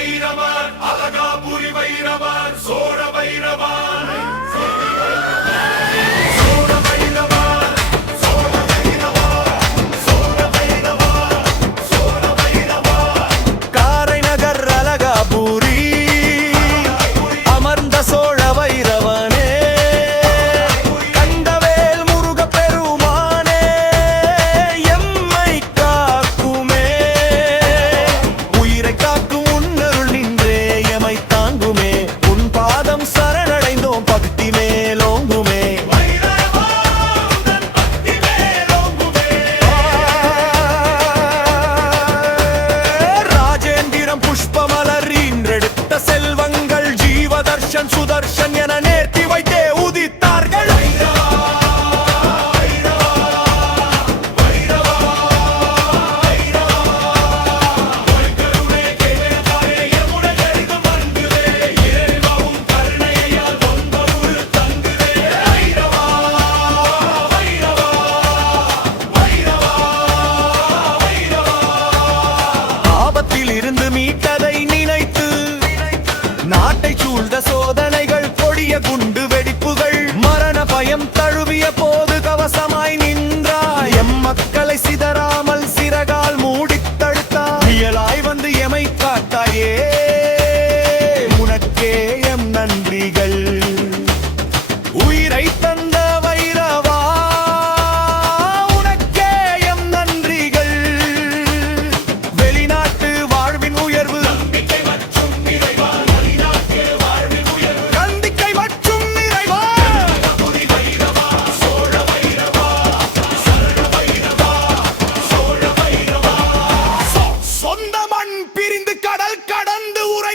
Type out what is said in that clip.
வைரவர் அலகாபுரி வைரவர் சோழ வைரவர் சுதர்ஷன் என நேர்த்தி வைத்தே உதித்தார்கள். ஆபத்தில் இருந்து மீட்டதை நினைத்து நாட்டை சூழ்ந்த சோதனைகள் கொடிய குண்டு வெடிப்புகள் மரண பயம் தழுவிய போது கவசமாய் நின்றாய். எம் மக்களை சிதறாமல் சிறகால் மூடித் தடுத்தாய். இயலாய் வந்து எமை காத்தாயே, உனக்கே எம் நன்றிகள். உயிரை தந்த வைரவா உனக்கே எம் நன்றிகள். வெளிநாட்டு வாழ்வின் உயர்வு பிரிந்து கடல் கடந்து உறை